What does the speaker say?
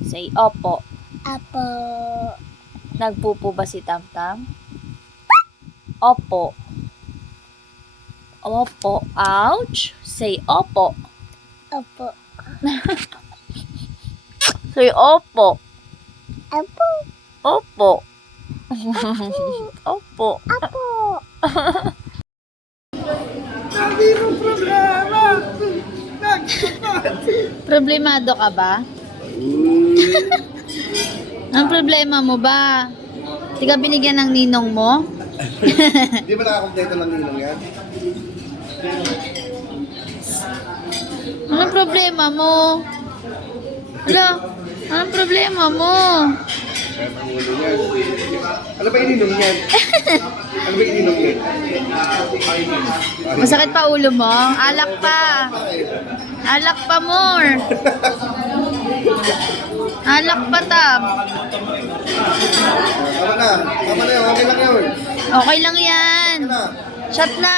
Say opo. Apo. Nagpupo ba si Tamtam? Opo. Opo. Ouch. Say opo. Apo. Say opo. Apo. Opo. Opo. Apo. Sabi mo problema! Problemado ka ba? Ang problema mo ba? Di ka binigyan ng ninong mo? Di ba nakakompleto ng ninong yan? Anong problema mo? Hala, anong problema mo? Pangulo yan. Ano ba ininong yan? Ano ba ininong yan? Masakit pa ulo mo? Alak pa. Alak pa more. Alak pa, Tam. Tama na. Tama na yun. Okay lang yun. Okay lang yan. Tama na. Shot na.